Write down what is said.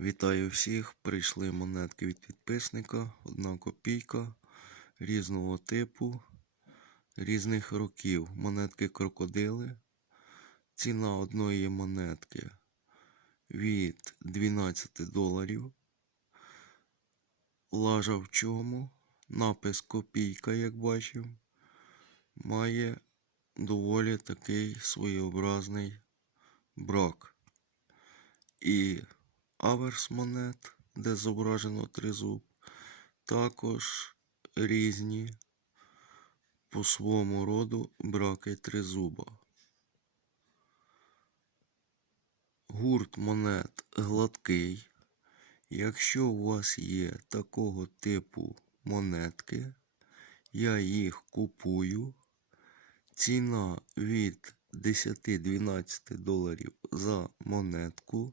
Вітаю всіх! Прийшли монетки від підписника. Одна копійка різного типу, різних років. Монетки крокодили. Ціна одної монетки від 12 доларів. Лажа в чому? Напис копійка, як бачив, має доволі такий своєобразний брак. І аверс монет, де зображено тризуб, також різні по своєму роду браки тризуба. Гурт монет гладкий. Якщо у вас є такого типу монетки, я їх купую. Ціна від 10-12 доларів за монетку.